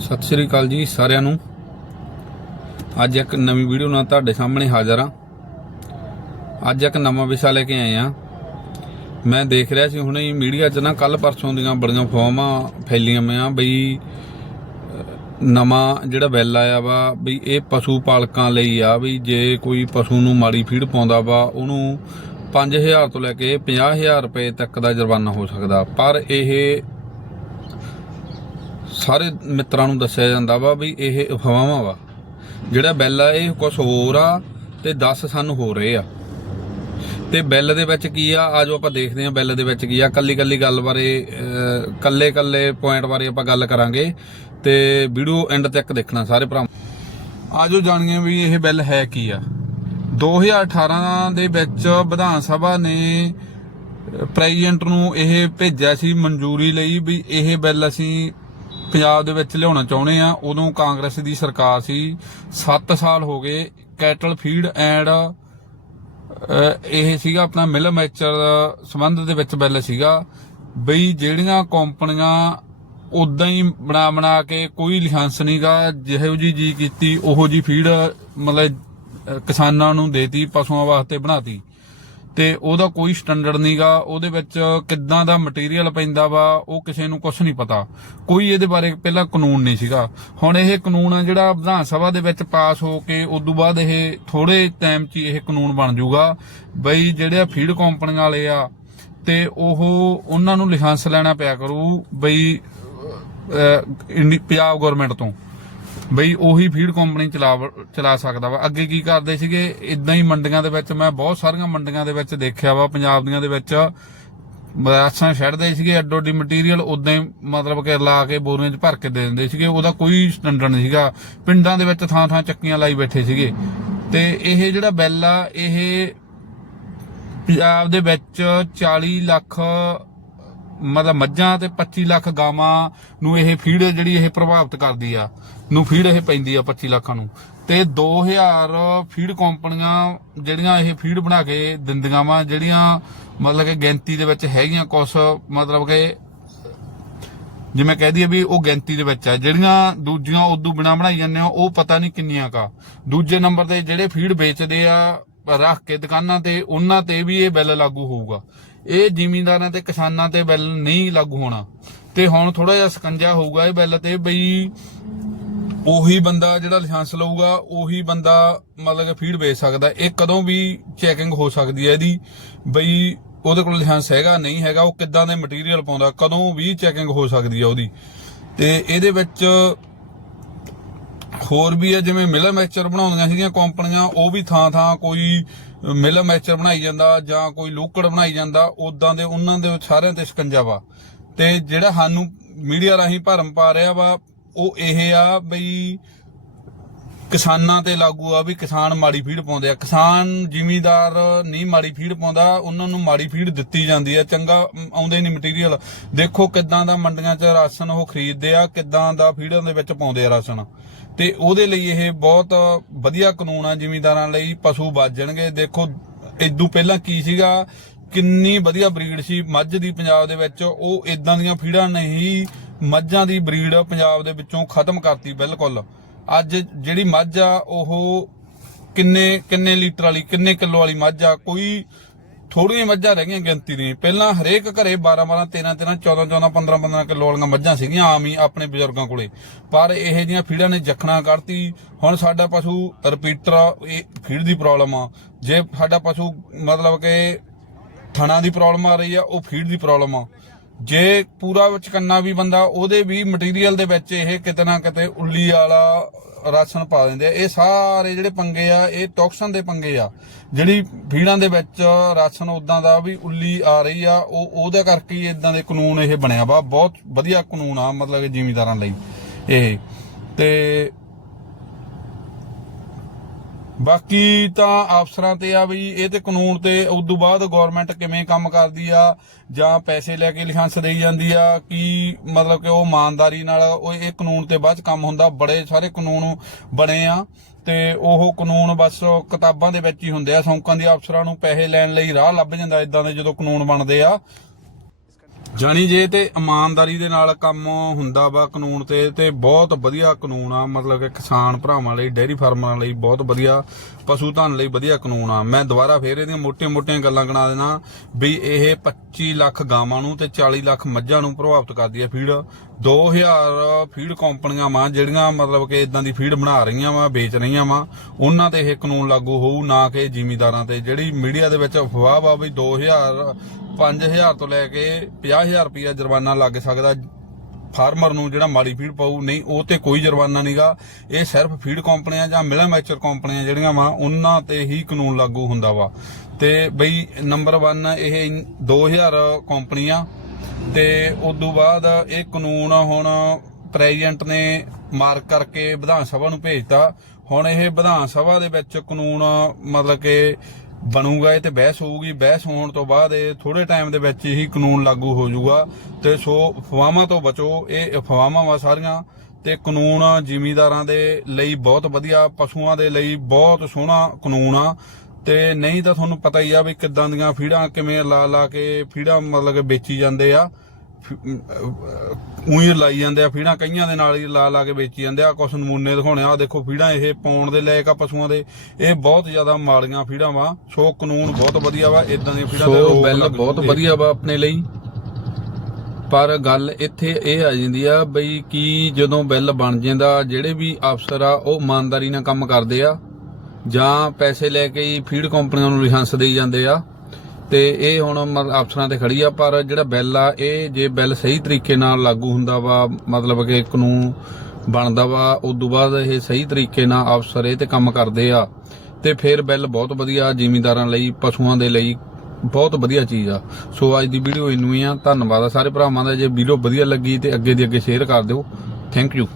ਸਤਿ ਸ੍ਰੀ ਅਕਾਲ ਜੀ ਸਾਰਿਆਂ ਨੂੰ। ਅੱਜ ਇੱਕ ਨਵੀਂ ਵੀਡੀਓ ਨਾਲ ਤੁਹਾਡੇ ਸਾਹਮਣੇ ਹਾਜ਼ਰ ਹਾਂ। ਅੱਜ ਇੱਕ ਨਵਾਂ ਵਿਸ਼ਾ ਲੈ ਕੇ ਆਏ ਆ ਮੈਂ ਦੇਖ ਰਿਹਾ ਸੀ ਹੁਣੇ ਮੀਡੀਆ 'ਚ ਨਾ ਕੱਲ ਪਰਸੋਂ ਦੀਆਂ ਬੜੀਆਂ ਫੋਮਾਂ ਫੈਲੀਆਂ ਮੈਂ ਬਈ ਨਵਾਂ ਜਿਹੜਾ ਬਿੱਲ ਆਇਆ ਵਾ ਬਈ ਇਹ ਪਸ਼ੂ ਪਾਲਕਾਂ ਲਈ ਆ ਬਈ, ਜੇ ਕੋਈ ਪਸ਼ੂ ਨੂੰ ਮਾੜੀ ਫੀਡ ਪਾਉਂਦਾ ਵਾ ਉਹਨੂੰ 5000 ਤੋਂ ਲੈ ਕੇ 50000 ਰੁਪਏ ਤੱਕ ਦਾ ਜੁਰਮਾਨਾ ਹੋ ਸਕਦਾ। ਪਰ ਇਹ ਸਾਰੇ ਮਿੱਤਰਾਂ ਨੂੰ ਦੱਸਿਆ ਜਾਂਦਾ ਵਾ ਵੀ ਇਹ ਅਫਵਾਹਾਂ ਵਾ। ਜਿਹੜਾ ਬਿੱਲ ਆ ਇਹ ਕੁਝ ਹੋਰ ਆ ਤੇ 10 ਸਾਨੂੰ ਹੋ ਰਹੇ ਆ। ਤੇ ਬਿੱਲ ਦੇ ਵਿੱਚ ਕੀ ਆ ਆਜੋ ਆਪਾਂ ਦੇਖਦੇ ਹਾਂ ਬਿੱਲ ਦੇ ਵਿੱਚ ਕੀ ਆ ਕੱਲੀ ਕੱਲੀ ਗੱਲ ਬਾਰੇ ਅਹ, ਕੱਲੇ ਕੱਲੇ ਪੁਆਇੰਟ ਬਾਰੇ ਆਪਾਂ ਗੱਲ ਕਰਾਂਗੇ ਤੇ ਵੀਡੀਓ ਐਂਡ ਤੱਕ ਦੇਖਣਾ ਸਾਰੇ ਭਰਾ ਆਜੋ ਜਾਣੀਏ ਵੀ ਇਹ ਬਿੱਲ ਹੈ ਕੀ ਆ। 2018 ਦੇ ਵਿੱਚ ਵਿਧਾਨ ਸਭਾ ਨੇ ਪ੍ਰੈਜ਼ੀਡੈਂਟ ਨੂੰ ਇਹ ਭੇਜਿਆ ਸੀ ਮਨਜ਼ੂਰੀ ਲਈ ਵੀ ਇਹ ਬਿੱਲ ਅਸੀਂ ਪੰਜਾਬ ਦੇ ਵਿੱਚ ਲਿਆਉਣਾ ਚਾਹੁੰਦੇ ਆ, ਉਦੋਂ ਕਾਂਗਰਸ ਦੀ ਸਰਕਾਰ ਸੀ। 7 ਸਾਲ ਹੋ ਗਏ, ਕੈਟਲ ਫੀਡ ਐਂਡ ਇਹ ਸੀਗਾ ਆਪਣਾ ਮਿਲ ਮੈਚਰ ਸੰਬੰਧ ਦੇ ਵਿੱਚ ਬਿੱਲ ਸੀਗਾ। ਬਈ ਜਿਹੜੀਆਂ ਕੰਪਨੀਆਂ ਉਦਾਂ ਹੀ ਬਣਾ ਬਣਾ ਕੇ ਕੋਈ ਲਾਇਸੈਂਸ ਨਹੀਂਗਾ ਜਿਹੋ ਜੀ ਜੀ ਕੀਤੀ, ਉਹੋ ਜੀ ਫੀਡ ਮਤਲਬ ਕਿਸਾਨਾਂ ਨੂੰ ਦੇਤੀ, ਪਸ਼ੂਆਂ ਵਾਸਤੇ ਬਣਾਤੀ। ਤੇ ਉਹਦਾ ਕੋਈ ਸਟੈਂਡਰਡ ਨਹੀਂਗਾ, ਉਹਦੇ ਵਿੱਚ ਕਿੱਦਾਂ ਦਾ ਮਟੀਰੀਅਲ ਪੈਂਦਾ ਵਾ, ਉਹ ਕਿਸੇ ਨੂੰ ਕੁਝ ਨਹੀਂ ਪਤਾ। ਕੋਈ ਇਹਦੇ ਬਾਰੇ ਪਹਿਲਾਂ ਕਾਨੂੰਨ ਨਹੀਂ ਸੀਗਾ। ਹੁਣ ਇਹ ਕਾਨੂੰਨ ਆ ਜਿਹੜਾ ਵਿਧਾਨ ਸਭਾ ਦੇ ਵਿੱਚ ਪਾਸ ਹੋ ਕੇ ਉਸ ਤੋਂ ਬਾਅਦ ਇਹ ਥੋੜੇ ਟਾਈਮ 'ਚ ਹੀ ਇਹ ਕਾਨੂੰਨ ਬਣ ਜਾਊਗਾ। ਬਈ ਜਿਹੜੇ ਫੀਡ ਕੰਪਨੀਆਂ ਵਾਲੇ ਆ, ਤੇ ਉਹ ਉਹਨਾਂ ਨੂੰ ਲਾਇਸੈਂਸ ਲੈਣਾ ਪਿਆ ਕਰੂ ਬਈ ਪੰਜਾਬ ਗਵਰਨਮੈਂਟ ਤੋਂ। ਬਈ ਉਹੀ ਫੀਡ ਕੰਪਨੀ ਚਲਾ ਚਲਾ ਸਕਦਾ ਵਾ। ਅੱਗੇ ਕੀ ਕਰਦੇ ਸੀਗੇ? ਇਦਾਂ ਹੀ ਮੰਡੀਆਂ ਦੇ ਵਿੱਚ, ਮੈਂ ਬਹੁਤ ਸਾਰੀਆਂ ਮੰਡੀਆਂ ਦੇ ਵਿੱਚ ਦੇਖਿਆ ਵਾ, ਪੰਜਾਬ ਦੀਆਂ ਦੇ ਵਿੱਚ। ਬਰਾਸਾਂ ਛੱਡਦੇ ਸੀਗੇ ਅੱਡੋ ਅੱਡੀ ਮਟੀਰੀਅਲ ਉਦਾਂ ਹੀ ਮਤਲਬ ਕਿ ਲਾ ਕੇ ਬੋਰੀਆਂ 'ਚ ਭਰ ਕੇ ਦੇ ਦਿੰਦੇ ਸੀਗੇ। ਉਹਦਾ ਕੋਈ ਸਟੈਂਡਰਡ ਨਹੀਂ ਸੀਗਾ। ਪਿੰਡਾਂ ਦੇ ਵਿੱਚ ਥਾਂ ਥਾਂ ਚੱਕੀਆਂ ਲਾਈ ਬੈਠੇ ਸੀਗੇ। ਤੇ ਇਹ ਜਿਹੜਾ ਬਿੱਲ ਆ, ਇਹ ਪੰਜਾਬ ਦੇ ਵਿੱਚ 40 ਲੱਖ ਮਤਲਬ ਮੱਝਾਂ ਤੇ 25 ਲੱਖ ਗਾਵਾਂ ਨੂੰ ਇਹ ਫੀਡ ਜਿਹੜੀ ਇਹ ਪ੍ਰਭਾਵਿਤ ਕਰਦੀ ਆ, ਨੂੰ ਫੀਡ ਇਹ ਪੈਂਦੀ ਆ 25 ਲੱਖਾਂ ਨੂੰ। ਤੇ 2000 ਫੀਡ ਕੰਪਨੀਆਂ ਜਿਹੜੀਆਂ ਇਹ ਫੀਡ ਬਣਾ ਕੇ ਦਿੰਦੀਆਂ ਵਾ, ਜਿਹੜੀਆਂ ਮਤਲਬ ਕਿ ਗਿਣਤੀ ਦੇ ਵਿੱਚ ਹੈਗੀਆਂ ਕੁਛ, ਮਤਲਬ ਕਿ ਜਿਵੇਂ ਕਹਿ ਦਈਏ ਵੀ ਉਹ ਗਿਣਤੀ ਦੇ ਵਿੱਚ ਆ। ਜਿਹੜੀਆਂ ਦੂਜੀਆਂ ਉਦੋਂ ਬਿਨਾ ਬਣਾਈ ਜਾਂਦੇ ਆ, ਉਹ ਪਤਾ ਨਹੀਂ ਕਿੰਨੀਆਂ ਕਾ। ਦੂਜੇ ਨੰਬਰ ਤੇ ਜਿਹੜੇ ਫੀਡ ਵੇਚਦੇ ਆ, ਰੱਖ ਕੇ ਦੁਕਾਨਾਂ ਤੇ, ਉਹਨਾਂ ਤੇ ਵੀ ਇਹ ਬਿੱਲ ਲਾਗੂ ਹੋਊਗਾ। ਇਹ ਜ਼ਿਮੀਂਦਾਰਾਂ ਤੇ ਕਿਸਾਨਾਂ ਤੇ ਬਿੱਲ ਨਹੀਂ ਲਾਗੂ ਹੋਣਾ। ਤੇ ਹੁਣ ਥੋੜਾ ਜਿਹਾ ਸਕੰਜਾ ਹੋਊਗਾ ਇਹ ਬਿੱਲ ਤੇ ਬਈ ਉਹੀ ਬੰਦਾ ਜਿਹੜਾ ਲਾਇਸੈਂਸ ਲਊਗਾ, ਉਹੀ ਬੰਦਾ ਮਤਲਬ ਕਿ ਫੀਡ ਵੇਚ ਸਕਦਾ। ਇਹ ਕਦੋਂ ਵੀ ਚੈਕਿੰਗ ਹੋ ਸਕਦੀ ਹੈ ਇਹਦੀ। ਬਈ ਉਹਦੇ ਕੋਲ ਲਾਇਸੈਂਸ ਹੈਗਾ, ਨਹੀਂ ਹੈਗਾ, ਉਹ ਕਿੱਦਾਂ ਦੇ ਮਟੀਰੀਅਲ ਪਾਉਂਦਾ, ਕਦੋਂ ਵੀ ਚੈਕਿੰਗ ਹੋ ਸਕਦੀ ਹੈ ਉਹਦੀ। ਤੇ ਇਹਦੇ ਵਿੱਚ ਹੋਰ ਵੀ ਹੈ ਜਿਵੇਂ ਮਿਲਰ ਮੈਚਰ ਬਣਾਉਂਦੀਆਂ ਸੀਗੀਆਂ ਕੰਪਨੀਆਂ, ਉਹ ਵੀ ਥਾਂ ਥਾਂ ਕੋਈ ਮਿਲਰ ਮੈਚਰ ਬਣਾਈ ਜਾਂਦਾ ਜਾਂ ਕੋਈ ਲੋਕੜ ਬਣਾਈ ਜਾਂਦਾ ਉਦਾਂ ਦੇ ਉਹਨਾਂ ਦੇ ਸਾਰਿਆਂ ਤੇ ਸ਼ਿਕੰਜਾ ਵਾ। ਤੇ ਜਿਹੜਾ ਸਾਨੂੰ ਮੀਡੀਆ ਰਾਹੀਂ ਭਰਮ ਪਾ ਰਿਹਾ ਵਾ, ਉਹ ਇਹ ਆ ਬਈ ਕਿਸਾਨਾਂ ਤੇ ਲਾਗੂ ਆ ਵੀ ਕਿਸਾਨ ਮਾੜੀ ਫੀਡ ਪਾਉਂਦੇ ਆ। ਕਿਸਾਨ ਜ਼ਿਮੀਦਾਰ ਨਹੀਂ ਮਾੜੀ ਫੀਡ ਪਾਉਂਦਾ, ਉਹਨਾਂ ਨੂੰ ਮਾੜੀ ਫੀਡ ਦਿੱਤੀ ਜਾਂਦੀ ਆ। ਚੰਗਾ ਆਉਂਦੇ ਨਹੀਂ ਮਟੀਰੀਅਲ ਦੇਖੋ ਕਿੱਦਾਂ ਦਾ ਮੰਡੀਆਂ 'ਚ ਰਾਸ਼ਨ ਉਹ ਖਰੀਦਦੇ ਆ, ਕਿੱਦਾਂ ਦਾ ਫੀਡਾਂ ਦੇ ਵਿੱਚ ਪਾਉਂਦੇ ਆ ਰਾਸ਼ਨ। ਤੇ ਉਹਦੇ ਲਈ ਇਹ ਬਹੁਤ ਵਧੀਆ ਕਾਨੂੰਨ ਆ ਜ਼ਿਮੀਦਾਰਾਂ ਲਈ, ਪਸ਼ੂ ਬਾਜਣਗੇ ਦੇਖੋ ਇਦੋਂ ਪਹਿਲਾਂ ਕੀ ਸੀਗਾ, ਕਿੰਨੀ ਵਧੀਆ ਬਰੀਡ ਸੀ। ਮੱਝ ਦੀ ਪੰਜਾਬ ਦੇ ਵਿੱਚ ਉਹ ਇਦਾਂ ਦੀਆਂ ਫੀਡਾਂ ਨਹੀਂ, ਮੱਝਾਂ ਦੀ ਬਰੀਡ ਪੰਜਾਬ ਦੇ ਵਿੱਚੋਂ ਖਤਮ ਕਰਤੀ ਬਿਲਕੁਲ। ਅੱਜ ਜਿਹੜੀ ਮੱਝ ਆ, ਉਹ ਕਿੰਨੇ ਕਿੰਨੇ ਲੀਟਰ ਵਾਲੀ, ਕਿੰਨੇ ਕਿਲੋ ਵਾਲੀ ਮੱਝ ਆ? ਕੋਈ ਥੋੜੀਆਂ ਮੱਝਾਂ ਰਹਿ ਗਈਆਂ ਗਿਣਤੀ ਦੀਆਂ। ਪਹਿਲਾਂ ਹਰੇਕ ਘਰੇ 12 12 13 13 14 14 15 15 ਕਿਲੋ ਵਾਲੀਆਂ ਮੱਝਾਂ ਸੀਗੀਆਂ, ਆਮ ਹੀ ਆਪਣੇ ਬਜ਼ੁਰਗਾਂ ਕੋਲੇ। ਪਰ ਇਹ ਜੀਆਂ ਫੀਡਾਂ ਨੇ ਜਖਣਾ ਕਰਤੀ। ਹੁਣ ਸਾਡਾ ਪਸ਼ੂ ਰਿਪੀਟਰ ਇਹ ਫੀਡ ਦੀ ਪ੍ਰੋਬਲਮ ਆ। ਜੇ ਸਾਡਾ ਪਸ਼ੂ ਮਤਲਬ ਕਿ ਥਣਾ ਦੀ ਪ੍ਰੋਬਲਮ ਆ ਰਹੀ ਆ, ਉਹ ਫੀਡ ਦੀ ਪ੍ਰੋਬਲਮ ਆ। ਜੇ ਪੂਰਾ ਚਕੰਨਾ ਵੀ ਬੰਦਾ, ਉਹਦੇ ਵੀ ਮਟੀਰੀਅਲ ਦੇ ਵਿੱਚ ਇਹ ਕਿਤੇ ਨਾ ਕਿਤੇ ਉੱਲੀ ਵਾਲਾ ਰਾਸ਼ਨ ਪਾ ਦਿੰਦੇ ਆ। ਇਹ ਸਾਰੇ ਜਿਹੜੇ ਪੰਗੇ ਆ, ਇਹ ਟੌਕਸਨ ਦੇ ਪੰਗੇ ਆ। ਜਿਹੜੀ ਫੀਡਾਂ ਦੇ ਵਿੱਚ ਰਾਸ਼ਨ ਉਦਾਂ ਦਾ ਵੀ ਉੱਲੀ ਆ ਰਹੀ ਆ, ਉਹ ਉਹਦੇ ਕਰਕੇ ਹੀ ਇਦਾਂ ਦੇ ਕਾਨੂੰਨ ਇਹ ਬਣਿਆ ਵਾ। ਬਹੁਤ ਵਧੀਆ ਕਾਨੂੰਨ ਆ, ਮਤਲਬ ਕਿ ਜ਼ਿਮੀਦਾਰਾਂ ਲਈ ਇਹ। ਤੇ ਬਾਕੀ ਤਾਂ ਅਫਸਰਾਂ ਤੇ ਆ ਵੀ ਇਹ ਤੇ ਕਾਨੂੰਨ ਤੇ ਉਸ ਤੋਂ ਬਾਅਦ ਗਵਰਨਮੈਂਟ ਕਿਵੇਂ ਕੰਮ ਕਰਦੀ ਆ, ਜਾਂ ਪੈਸੇ ਲੈ ਕੇ ਲਾਇਸੈਂਸ ਦੇਈ ਜਾਂਦੀ ਆ, ਕੀ ਮਤਲਬ ਕਿ ਉਹ ਇਮਾਨਦਾਰੀ ਨਾਲ ਉਹ ਇਹ ਕਾਨੂੰਨ ਤੇ ਬਾਅਦ ਚ ਕੰਮ ਹੁੰਦਾ, ਬੜੇ ਸਾਰੇ ਕਾਨੂੰਨ ਬਣੇ ਆ। ਤੇ ਉਹ ਕਾਨੂੰਨ ਬਸ ਕਿਤਾਬਾਂ ਦੇ ਵਿੱਚ ਹੀ ਹੁੰਦੇ ਆ ਸੌਂਕਾਂ ਦੇ ਅਫਸਰਾਂ ਨੂੰ ਪੈਸੇ ਲੈਣ ਲਈ ਰਾਹ ਲੱਭ ਜਾਂਦਾ ਇਦਾਂ ਦੇ ਜਦੋਂ ਕਾਨੂੰਨ ਬਣਦੇ ਆ ਜਾਣੀ ਜੇ ਤੇ ਇਮਾਨਦਾਰੀ ਦੇ ਨਾਲ ਕੰਮ ਹੁੰਦਾ ਵਾ ਕਾਨੂੰਨ ਤੇ ਤੇ ਬਹੁਤ ਵਧੀਆ ਕਾਨੂੰਨ ਆ। ਮਤਲਬ ਕਿ ਕਿਸਾਨ ਭਰਾਵਾਂ ਲਈ, ਡੇਅਰੀ ਫਾਰਮਰਾਂ ਲਈ ਬਹੁਤ ਵਧੀਆ, ਪਸ਼ੂ ਧਨ ਲਈ ਵਧੀਆ ਕਾਨੂੰਨ ਆ। ਮੈਂ ਦੁਬਾਰਾ ਫੇਰ ਇਹਦੀਆਂ ਮੋਟੀਆਂ-ਮੋਟੀਆਂ ਗੱਲਾਂ ਗਣਾ ਦੇਣਾ ਵੀ ਇਹ 25 ਲੱਖ ਗਾਵਾਂ ਨੂੰ ਤੇ 40 ਲੱਖ ਮੱਝਾਂ ਨੂੰ ਪ੍ਰਭਾਵਿਤ ਕਰਦੀ ਹੈ ਫੀਡ। 2000 ਫੀਡ ਕੰਪਨੀਆਂ ਵਾ, ਜਿਹੜੀਆਂ ਮਤਲਬ ਕਿ ਇਦਾਂ ਦੀ ਫੀਡ ਬਣਾ ਰਹੀਆਂ ਵਾ, ਵੇਚ ਰਹੀਆਂ ਵਾ, ਉਹਨਾਂ ਤੇ ਇਹ ਕਾਨੂੰਨ ਲਾਗੂ ਹੋਊ, ਨਾ ਕਿ ਜ਼ਿਮੀਦਾਰਾਂ ਤੇ। ਜਿਹੜੀ ਮੀਡੀਆ ਦੇ ਵਿੱਚ ਅਫਵਾਹ ਵਾ ਵੀ 2000 5000 ਤੋਂ ਲੈ ਕੇ 50000 ਰੁਪਇਆ ਜੁਰਮਾਨਾ ਲੱਗ ਸਕਦਾ, ਫਾਰਮਰ ਨੂੰ ਜਿਹੜਾ ਮਾੜੀ ਫੀਡ ਪਾਊ, ਨਹੀਂ, ਉਹ ਤੇ ਕੋਈ ਜੁਰਮਾਨਾ ਨਹੀਂਗਾ ਇਹ ਸਿਰਫ ਫੀਡ ਕੰਪਨੀਆਂ ਜਾਂ ਮਿਲਮੈਚਰ ਕੰਪਨੀਆਂ ਜਿਹੜੀਆਂ ਵਾ, ਉਹਨਾਂ ਤੇ ਹੀ ਕਾਨੂੰਨ ਲਾਗੂ ਹੁੰਦਾ ਵਾ। ਤੇ ਬਈ ਨੰਬਰ 1 ਇਹ 2000 ਕੰਪਨੀਆਂ ਤੇ ਤੋਂ ਬਾਅਦ ਇਹ ਕਾਨੂੰਨ ਹੁਣ ਪ੍ਰੈਜ਼ੀਡੈਂਟ ਨੇ ਮਾਰਕ ਕਰਕੇ ਵਿਧਾਨ ਸਭਾ ਨੂੰ ਭੇਜਤਾ। ਹੁਣ ਇਹ ਵਿਧਾਨ ਸਭਾ ਦੇ ਵਿੱਚ ਕਾਨੂੰਨ ਮਤਲਬ ਕਿ ਬਣੂਗਾ, ਇਹ ਤੇ ਬਹਿਸ ਹੋਊਗੀ। ਬਹਿਸ ਹੋਣ ਤੋਂ ਬਾਅਦ ਇਹ ਥੋੜੇ ਟਾਈਮ ਦੇ ਵਿੱਚ ਹੀ ਕਾਨੂੰਨ ਲਾਗੂ ਹੋ ਜਾਊਗਾ ਤੇ ਸੋ ਅਫਵਾਹਾਂ ਤੋਂ ਬਚੋ, ਇਹ ਅਫਵਾਹਾਂ ਵਾ ਸਾਰੀਆਂ। ਤੇ ਕਾਨੂੰਨ ਜ਼ਿਮੀਦਾਰਾਂ ਦੇ ਲਈ ਬਹੁਤ ਵਧੀਆ, ਪਸ਼ੂਆਂ ਦੇ ਲਈ ਬਹੁਤ ਸੋਹਣਾ ਕਾਨੂੰਨ ਆ। ਤੇ ਨਹੀਂ ਤਾਂ ਤੁਹਾਨੂੰ ਪਤਾ ਹੀ ਆ ਵੀ ਕਿੱਦਾਂ ਦੀਆਂ ਫੀਡਾਂ ਕਿਵੇਂ ਲਾ ਲਾ ਕੇ ਫੀਡਾਂ ਮਤਲਬ ਕਿ ਵੇਚੀ ਜਾਂਦੇ ਆ। ਉਹੀ ਲਾਈ ਜਾਂਦੇ ਆ ਫੀਡਾਂ ਕਈਆਂ ਦੇ ਨਾਲ ਹੀ ਲਾ ਲਾ ਕੇ ਵੇਚੀ ਜਾਂਦੇ ਆ। ਕੁਝ ਨਮੂਨੇ ਦਿਖਾਉਣੇ ਆ ਦੇਖੋ ਫੀਡਾਂ ਇਹ ਪਾਉਣ ਦੇ ਲਾਇਕ ਆ ਪਸ਼ੂਆਂ ਦੇ। ਇਹ ਬਹੁਤ ਜ਼ਿਆਦਾ ਮਾੜੀਆਂ ਫੀਡਾਂ ਵਾ। ਸੋ ਕਾਨੂੰਨ ਬਹੁਤ ਵਧੀਆ ਵਾ ਇਦਾਂ ਦੀਆਂ ਤੇ ਸੋ ਰੋਕ ਬਿੱਲ ਬਹੁਤ। ਵਧੀਆ ਵਾ ਆਪਣੇ ਲਈ। ਪਰ ਗੱਲ ਇੱਥੇ ਇਹ ਆ ਜਾਂਦੀ ਆ ਬਈ ਕੀ ਜਦੋਂ ਬਿੱਲ ਬਣ ਜਾਂਦਾ ਜਿਹੜੇ ਵੀ ਅਫਸਰ ਆ ਉਹ ਇਮਾਨਦਾਰੀ ਨਾਲ ਕੰਮ ਕਰਦੇ ਆ। ਜਾਂ ਪੈਸੇ ਲੈ ਕੇ ਹੀ ਫੀਡ ਕੰਪਨੀਆਂ ਨੂੰ ਲਾਇਸੈਂਸ ਦੇਈ ਜਾਂਦੇ ਆ। ਤੇ ਇਹ ਹੁਣ ਮਤਲਬ ਅਫਸਰਾਂ ਤੇ ਖੜੀ ਆ, ਪਰ ਜਿਹੜਾ ਬਿੱਲ ਆ, ਇਹ ਜੇ ਬਿੱਲ ਸਹੀ ਤਰੀਕੇ ਨਾਲ ਲਾਗੂ ਹੁੰਦਾ ਵਾ, ਮਤਲਬ ਕਿ ਕਾਨੂੰਨ ਬਣਦਾ ਵਾ, ਉਦੋਂ ਬਾਅਦ ਇਹ ਸਹੀ ਤਰੀਕੇ ਨਾਲ ਅਫਸਰ ਇਹ ਤੇ ਕੰਮ ਕਰਦੇ ਆ। ਤੇ ਫਿਰ ਬਿੱਲ ਬਹੁਤ ਵਧੀਆ ਜ਼ਿਮੀਂਦਾਰਾਂ ਲਈ, ਪਸ਼ੂਆਂ ਦੇ ਲਈ ਬਹੁਤ ਵਧੀਆ ਚੀਜ਼ ਆ। ਸੋ ਅੱਜ ਦੀ ਵੀਡੀਓ ਇੰਨੀ ਹੀ ਆ। ਧੰਨਵਾਦ ਆ ਸਾਰੇ ਭਰਾਵਾਂ ਦਾ। ਜੇ ਵੀਡੀਓ ਵਧੀਆ ਲੱਗੀ ਤੇ ਅੱਗੇ ਦੀ ਅੱਗੇ ਸ਼ੇਅਰ ਕਰ ਦਿਓ। Thank you